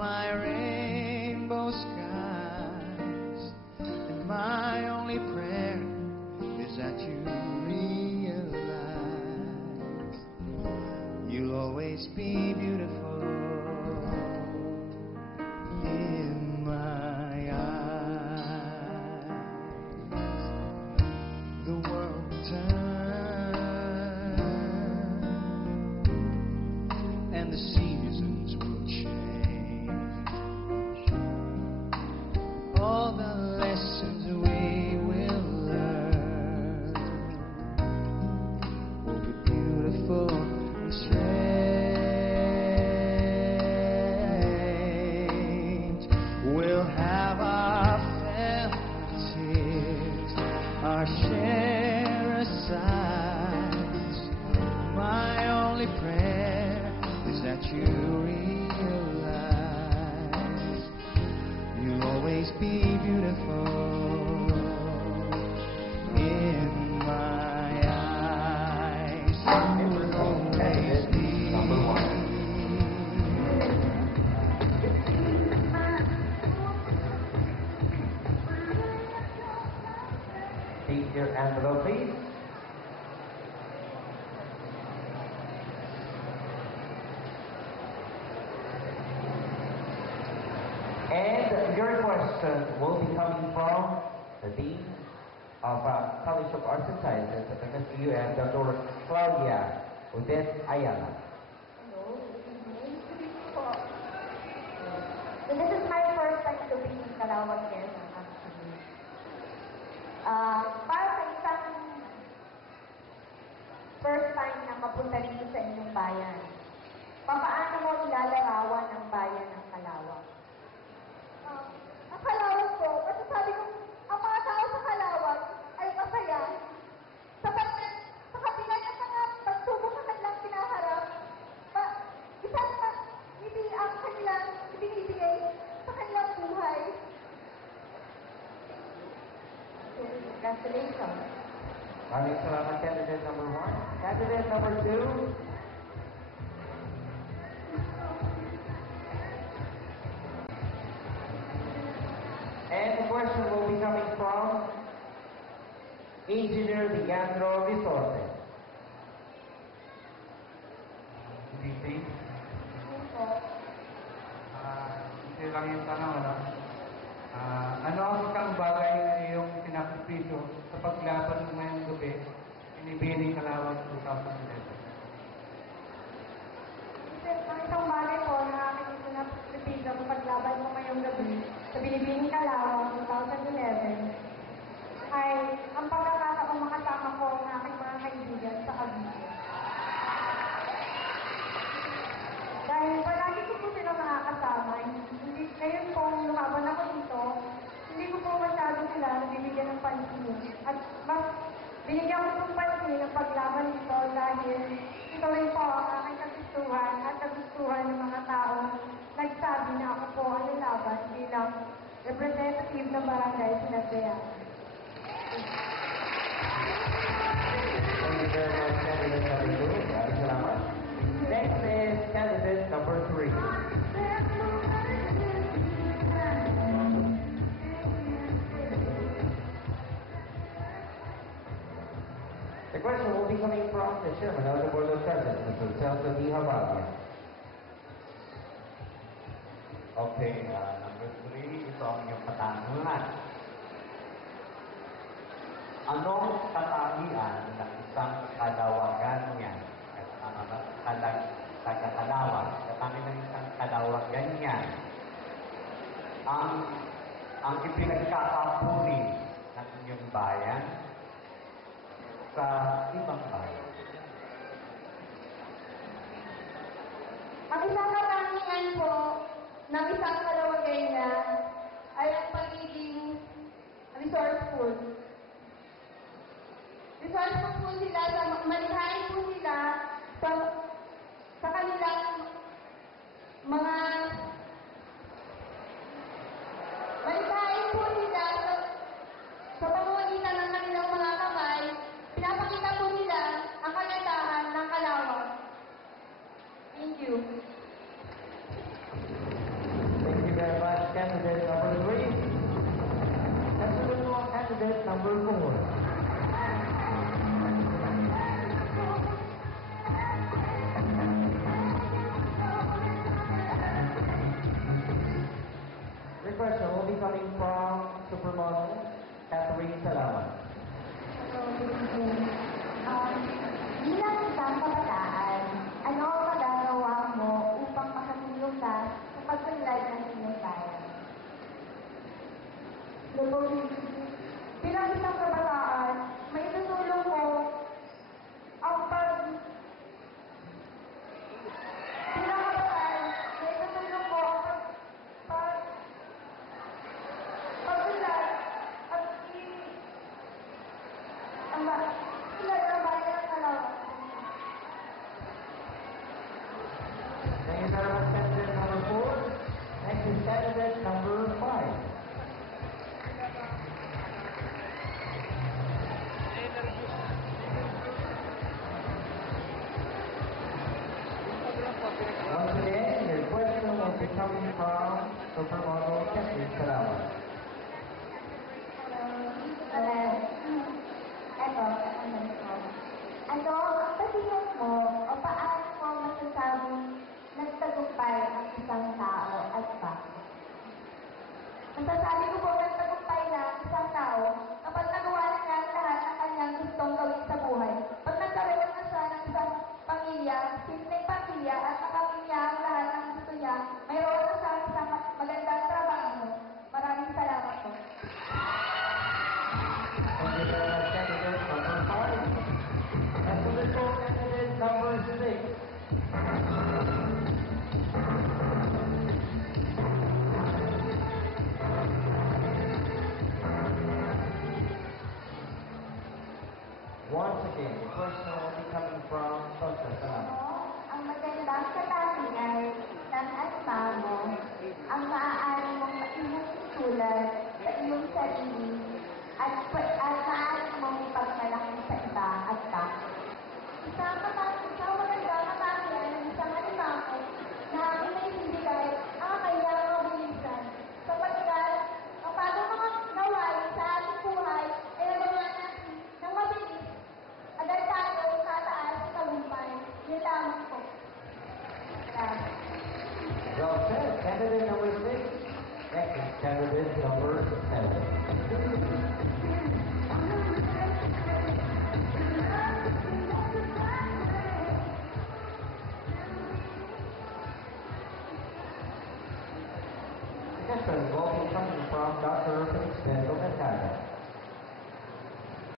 my rainbow skies, and my only prayer is that you realize you'll always be beautiful in my eyes. The world will turn and the seasons will change. All the lessons we will learn will be beautiful and strange. We'll have our fantasies, our share of sighs. My only prayer is that you realize you'll always be beautiful in my eyes. You'll always be. Take your envelope, please. And your question will be coming from the Dean of College of Arts and Sciences at MSU and Dr. Claudia Odette Ayala. Hello, good evening. Good evening po. So this is my first time to be in Calawag, Quezon, actually. Para sa isang first time na mapunta dito sa inyong bayan, paano mo ilalarawan ang bayan ng Calawag? Ang Calawag po, masasabi ko, ang mga tao sa Calawag ay masaya. Sa kabila ng mga pagsubok na kanilang pinaharap, isang hindi ang kanilang ibinibigay sa kanilang buhay. Congratulations. Maraming salamat, candidate number 1. Candidate number 2. And the question will be coming from Engineer Leandro Visorte. Good evening. Ito lang yung tanong, ano? Ano ang isang bagay na iyong pinakaspriso sa paglaban mo ngayong gabi Binibining Calawag 2011? Ang isang bagay po na aking pinakaspriso sa paglaban mo ngayong gabi sa Binibining Calawag 2011 ay ang pagkakataong makasama ko ang aking mga kaibigan sa Cavite. Dahil palagi ko po sila makakasama, hindi ngayon po lumaban ako dito, hindi ko po masyado sila nabibigyan ng pansin. At mas binigyan ko itong pansin ng paglaban nito dahil ito rin po ang aking kagustuhan at kagustuhan ng mga tao nagsabi na ako po ang lalaban bilang representative ng barangay Sinagdayan. Thank you very much, candidate number 2. Maraming salamat. Next is candidate number 3. The question will be coming from the chairman of the Board of Trustees, Mr. Celso D. Habaglia. Okay, number 3, ito ang inyong katanungan. Anong katangian ng isang kalawagan niya? Taga-kalawag. Katangian ng isang kalawagan niya ang ipinagkakapuri ng inyong bayan sa ibang bayan. Ang isang katangian po ng isang kalawagenya ay ang pagiging resourceful. Resourceful po sila, malihain po sila sa kanilang mga malihain po sila sa pamamagitan ng kanilang mga kamay, pinapakita po nila ang kagandahan ng Calawag. Thank you. Thank you very much, candidate number 4. Next is candidate number 5. Once again, your question will be coming from Supermodel Catherine Salawa. Ano ang tingin mo o paano mo masasabing nagtagumpay ang isang tao at bakit? Masasabi ko po nagtagumpay na ang isang tao kapag nagawa na niya ang lahat ng kanyang gustong gawin sa buhay. Pag nagkaroon na siya ng isang pamilya, simpleng pamilya at nakamit niya ang lahat ng gusto niya, mayroon na siya isang magandang trabaho. Maraming salamat po. Thank you very much, candidate number 5. Next to the show, candidate number 6. Once again, the question will be coming from Tosca Salamat. Ang magandang katangian ng asma mo, ang maaari mong maihutulad sa iyong sarili at maaari mong ipagmalaki sa iba at bakit. Isang magandang katangian ng isang animako na aking naibibigay ang kanyang mabilisan sapagkat kapag mga gawain sa ating buhay ay nagawa natin ng mabilis, agad tayo tataas sa tagumpay. Yun lamang po. Salamat. Well said, candidate number 6. Next is candidate number 7. The question will be coming from Dr. Felix Ben